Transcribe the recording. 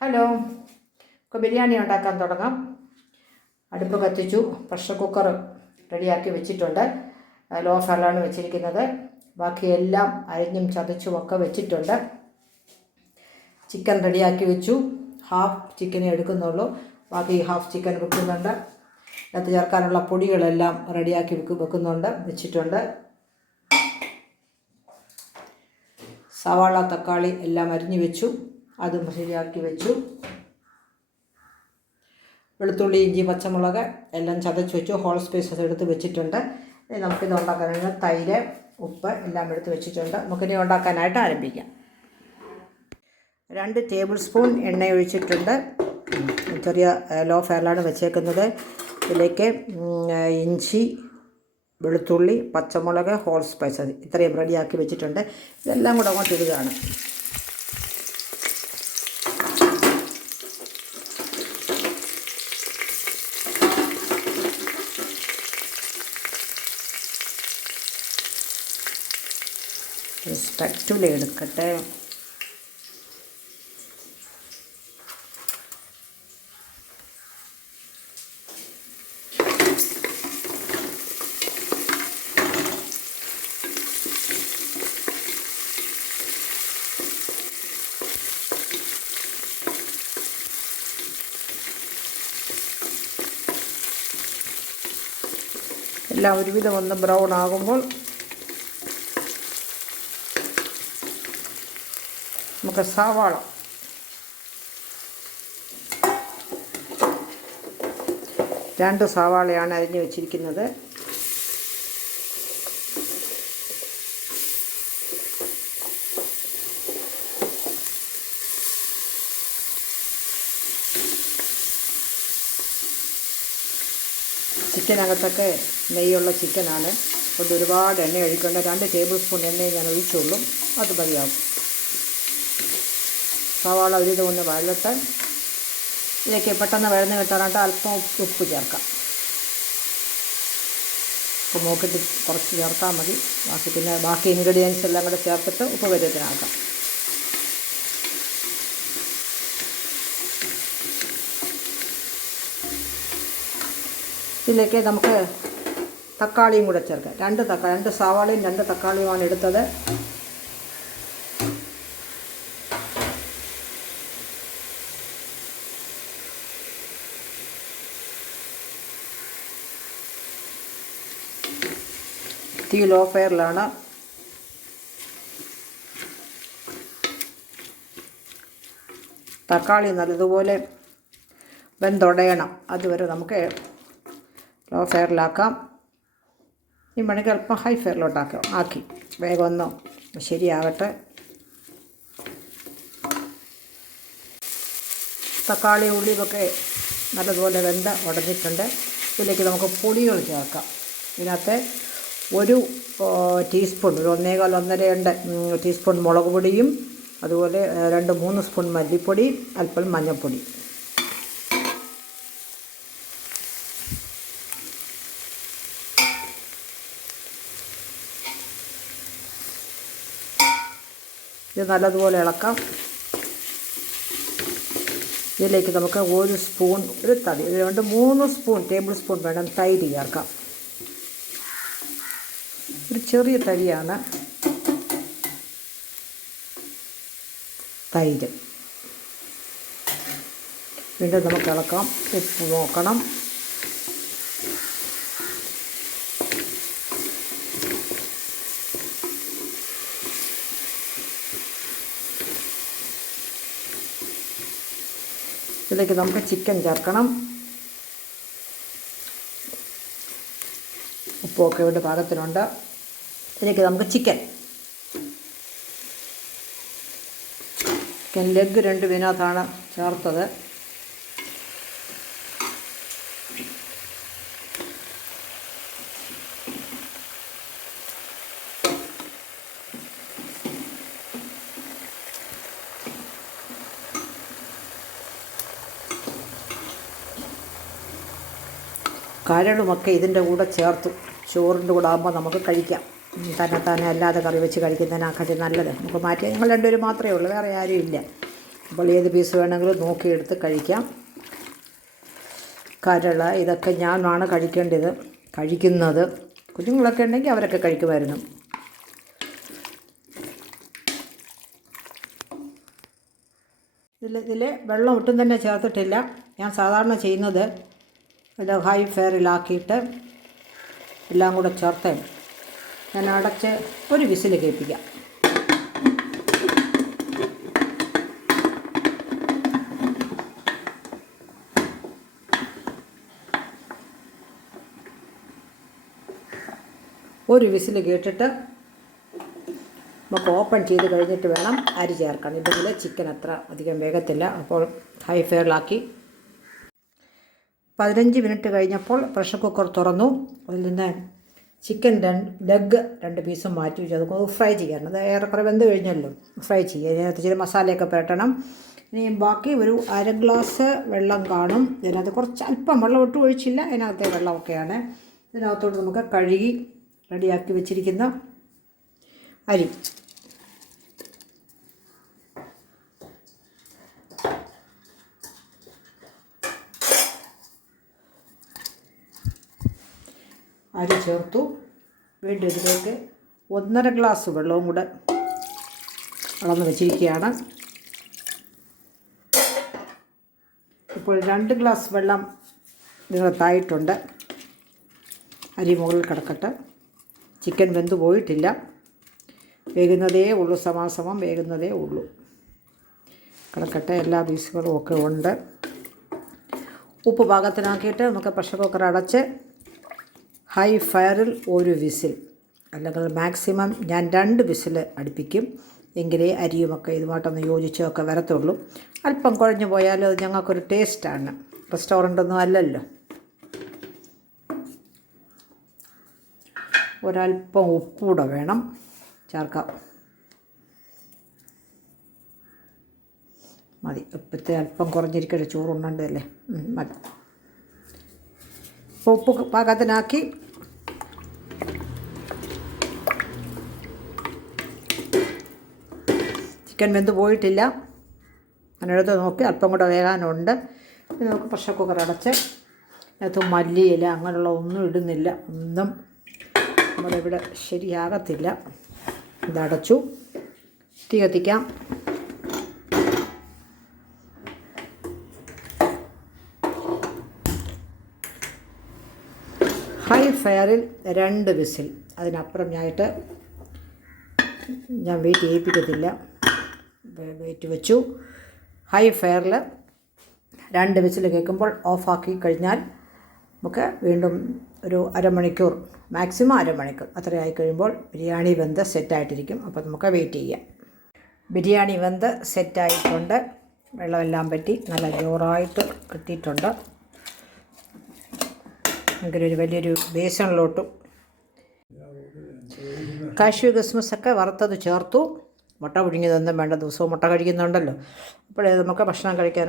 Hello, ഇപ്പോൾ ബിരിയാണി ഉണ്ടാക്കാൻ തുടങ്ങാം. അടുപ്പ് കത്തിച്ചു, പ്രഷർ കുക്കർ റെഡിയാക്കി വെച്ചിട്ടുണ്ട്. ലോ ഫ്ലെയറിലാണ് വെച്ചിരിക്കുന്നത്. ബാക്കിയെല്ലാം അരിഞ്ഞും ചതച്ചും ഒക്കെ വെച്ചിട്ടുണ്ട്. ചിക്കൻ റെഡിയാക്കി വെച്ചു. ഹാഫ് ചിക്കനെ എടുക്കുന്നുള്ളൂ, ബാക്കി ഹാഫ് ചിക്കൻ വെക്കുന്നുണ്ട്. അതിനകത്ത് ചേർക്കാനുള്ള പൊടികളെല്ലാം റെഡിയാക്കി വെച്ചിട്ടുണ്ട്. സവാള, തക്കാളി എല്ലാം അരിഞ്ഞു വെച്ചു, അതും ശരിയാക്കി വെച്ചു. വെളുത്തുള്ളി, ഇഞ്ചി, പച്ചമുളക് എല്ലാം ചതച്ച് വെച്ചു. ഹോൾ സ്പൈസസ് എടുത്ത് വെച്ചിട്ടുണ്ട്. ഇനി നമുക്കിത് ഉണ്ടാക്കാനായിട്ട് തൈര്, ഉപ്പ് എല്ലാം എടുത്ത് വെച്ചിട്ടുണ്ട്. നമുക്കിനി ഉണ്ടാക്കാനായിട്ട് ആരംഭിക്കാം. 2 ടേബിൾ സ്പൂൺ എണ്ണ ഒഴിച്ചിട്ടുണ്ട്. ചെറിയ ലോ ഫ്ലെയറിലാണ് വെച്ചേക്കുന്നത്. ഇതിലേക്ക് ഇഞ്ചി, വെളുത്തുള്ളി, പച്ചമുളക്, ഹോൾ സ്പൈസസ് ഇത്രയും റെഡിയാക്കി വെച്ചിട്ടുണ്ട്. ഇതെല്ലാം കൂടെ അങ്ങോട്ട് ഇടുകയാണ്. സ്പെക്റ്റുല എടുക്കട്ടെ. എല്ലാം ഒരുവിധം ഒന്ന് ബ്രൗൺ ആകുമ്പോൾ നമുക്ക് സവാള രണ്ട് സവാളയാണ് അരിഞ്ഞു വെച്ചിരിക്കുന്നത്. ചിക്കനകത്തൊക്കെ നെയ്യുള്ള ചിക്കനാണ്, അതുകൊണ്ട് ഒരുപാട് എണ്ണ ഒഴിക്കേണ്ട. 2 ടേബിൾ സ്പൂൺ എണ്ണയെ ഞാൻ ഒഴിച്ചുള്ളൂ, അത് മതിയാവും. സവാള ഒരുവിധം ഒന്ന് വഴലട്ടെ. ഇതിലേക്ക് പെട്ടെന്ന് വഴന്ന് കിട്ടാനായിട്ട് അല്പം ഉപ്പ് ചേർക്കാം. ഉപ്പ് നോക്കിയിട്ട് കുറച്ച് ചേർത്താൽ മതി. ബാക്കി ഇൻഗ്രീഡിയൻസ് എല്ലാം കൂടെ ചേർത്തിട്ട് ഉപ്പ് പരുവത്തിനാക്കാം. ഇതിലേക്ക് നമുക്ക് തക്കാളിയും കൂടെ ചേർക്കാം. 2 സവാളയും 2 തക്കാളിയുമാണ് എടുത്തത്. തീ ലോ ഫ്ലെയറിലാണ്. തക്കാളി നല്ലതുപോലെ വെന്തുടയണം, അതുവരെ നമുക്ക് ലോ ഫ്ലെയറിലാക്കാം. ഈ മണിക്ക് അല്പം ഹൈ ഫ്ലെയറിലോട്ടാക്കി വേഗം ഒന്ന് ശരിയാകട്ടെ. തക്കാളി, ഉള്ളിയൊക്കെ നല്ലതുപോലെ ഉടഞ്ഞിട്ടുണ്ട്. ഇതിലേക്ക് നമുക്ക് പൊടികൾ ചേർക്കാം. ഇതിനകത്ത് 1 ടീസ്പൂൺ, 1.5-1.5 ടീസ്പൂൺ മുളക് പൊടിയും, അതുപോലെ 2-3 സ്പൂൺ മല്ലിപ്പൊടി, അല്പം മഞ്ഞൾപ്പൊടി. ഇത് നല്ലതുപോലെ ഇളക്കാം. ഇതിലേക്ക് നമുക്ക് 1 സ്പൂൺ, ഒരു 2-3 സ്പൂൺ ടേബിൾ സ്പൂൺ വേണം തൈര് ചേർക്കാം. ഒരു ചെറിയ തരിയാണ് തൈര്. വീണ്ടും നമുക്ക് ഇളക്കാം. ഉപ്പ് നോക്കണം. ഇതിലേക്ക് നമുക്ക് ചിക്കൻ ചേർക്കണം. ഉപ്പൊക്കെ ഇവിടെ പാകത്തിനുണ്ട്. ഇതിലേക്ക് നമുക്ക് ചിക്കൻ ലെഗ് 2 ഇതിനകത്താണ് ചേർത്തത്. കരളുമൊക്കെ ഇതിൻ്റെ കൂടെ ചേർത്തു. ചോറിൻ്റെ കൂടെ ആകുമ്പോൾ നമുക്ക് കഴിക്കാം. തന്നെ അല്ലാതെ കറി വെച്ച് കഴിക്കുന്നതിനാക്കാട്ടി നല്ലത്. നമുക്ക് മാറ്റി ഞങ്ങൾ 2 പേര് മാത്രമേ ഉള്ളൂ, വേറെ ആരും ഇല്ല. അപ്പോൾ ഏത് പീസ് വേണമെങ്കിലും നോക്കിയെടുത്ത് കഴിക്കാം. കരള ഇതൊക്കെ ഞാനാണ് കഴിക്കുന്നത്. കുഞ്ഞുങ്ങളൊക്കെ ഉണ്ടെങ്കിൽ അവരൊക്കെ കഴിക്കുമായിരുന്നു. ഇതിൽ വെള്ളം ഒട്ടും തന്നെ ചേർത്തിട്ടില്ല. ഞാൻ സാധാരണ ചെയ്യുന്നത് ഇത് ഹൈ ഫെയറിലാക്കിയിട്ട് എല്ലാം കൂടെ ചേർത്ത് ഞാൻ അടച്ച് ഒരു വിസിൽ കേൾപ്പിക്കാം. ഒരു വിസിൽ കേട്ടിട്ട് നമുക്ക് ഓപ്പൺ ചെയ്ത് കഴിഞ്ഞിട്ട് വേണം അരി ചേർക്കാൻ. ഇല്ലെങ്കിൽ ചിക്കൻ അത്ര അധികം വേഗത്തില്ല. അപ്പോൾ ഹൈ ഫെയറിലാക്കി 15 മിനിറ്റ് കഴിഞ്ഞപ്പോൾ പ്രഷർ കുക്കർ തുറന്നു. അതിൽ നിന്ന് ചിക്കൻ ലെഗ് 2 പീസും മാറ്റി വെച്ചു. അതൊക്കെ ഫ്രൈ ചെയ്യണം. അത് ഏറെക്കുറെ വെന്ത് കഴിഞ്ഞല്ലോ. ഫ്രൈ ചെയ്യുക. ഇതിനകത്ത് ഇച്ചിരി മസാലയൊക്കെ പുരട്ടണം. ഇനി ബാക്കി ഒരു 1/2 ഗ്ലാസ് വെള്ളം കാണും. ഇതിനകത്ത് കുറച്ച് അല്പം വെള്ളം ഒട്ടും ഒഴിച്ചില്ല. അതിനകത്തെ വെള്ളമൊക്കെയാണ്. ഇതിനകത്തോട്ട് നമുക്ക് കഴുകി റെഡിയാക്കി വെച്ചിരിക്കുന്ന അരി ചേർത്തു. വീണ്ടും ഇതിലേക്ക് 1.5 ഗ്ലാസ് വെള്ളവും കൂടെ അളന്ന് വെച്ചിരിക്കുകയാണ്. ഇപ്പോൾ 2 ഗ്ലാസ് വെള്ളം ഇതിനകത്തായിട്ടുണ്ട്. അരി മുകളിൽ കിടക്കട്ടെ. ചിക്കൻ വെന്ത് പോയിട്ടില്ല. വേകുന്നതേ ഉള്ളൂ. സമാസമം വേകുന്നതേ ഉള്ളൂ. കിടക്കട്ടെ. എല്ലാ പീസുകളും ഒക്കെ ഉണ്ട്. ഉപ്പ് പാകത്തിനാക്കിയിട്ട് നമുക്ക് പ്രഷർ കുക്കർ അടച്ച് ഹൈ ഫയറിൽ ഒരു വിസിൽ, അല്ലെങ്കിൽ മാക്സിമം ഞാൻ 2 വിസിൽ അടുപ്പിക്കും. എങ്കിലേ അരിയുമൊക്കെ ഇതുമായിട്ടൊന്ന് യോജിച്ചൊക്കെ വരത്തുള്ളൂ. അല്പം കുഴഞ്ഞു പോയാലും അത് ഞങ്ങൾക്കൊരു ടേസ്റ്റാണ്. റെസ്റ്റോറൻ്റൊന്നും അല്ലല്ലോ. ഒരല്പം ഉപ്പൂടെ വേണം ചേർക്കാം. മതി. ഉപ്പത്തെ അല്പം കുറഞ്ഞിരിക്കട്ടെ. ചോറുണ്ടല്ലേ. മതി. ഉപ്പ് പാകത്തിനാക്കി ചിക്കൻ വെന്ത് പോയിട്ടില്ല. അതിനടുത്ത് നോക്കി അല്പം കൂടെ വേകാനുണ്ട്. ഇത് നമുക്ക് പ്രഷർ കുക്കർ അടച്ച് അതിനകത്ത് മല്ലിയില അങ്ങനെയുള്ള ഒന്നും ഇടുന്നില്ല. ഒന്നും നമ്മുടെ ഇവിടെ ശരിയാകത്തില്ല. ഇതടച്ചു. തീ കത്തിക്കാം. High ഫയറിൽ 2 whistle. അതിനപ്പുറം ഞാൻ വെയിറ്റ് ചെയ്യിപ്പിക്കത്തില്ല. വെയിറ്റ് വെച്ചു. ഹൈ ഫയറിൽ 2 വിസിൽ കേൾക്കുമ്പോൾ ഓഫാക്കി കഴിഞ്ഞാൽ നമുക്ക് വീണ്ടും ഒരു അരമണിക്കൂർ, മാക്സിമം അരമണിക്കൂർ അത്രയായി കഴിയുമ്പോൾ ബിരിയാണി വെന്ത് സെറ്റായിട്ടിരിക്കും. അപ്പോൾ നമുക്ക് വെയിറ്റ് ചെയ്യാം. ബിരിയാണി വെന്ത് സെറ്റായിട്ടുണ്ട്. വെള്ളമെല്ലാം പറ്റി നല്ല ജോറായിട്ട് കിട്ടിയിട്ടുണ്ട്. അങ്ങനെ ഒരു വലിയൊരു ബേസണിലോട്ടും കാഷ്യൂ കിസ്മിസൊക്കെ വറുത്തത് ചേർത്തു. മുട്ട പുഴുങ്ങിയതൊന്നും വേണ്ട. ദിവസവും മുട്ട കഴിക്കുന്നുണ്ടല്ലോ. അപ്പോഴേ നമുക്ക് ഭക്ഷണം കഴിക്കാൻ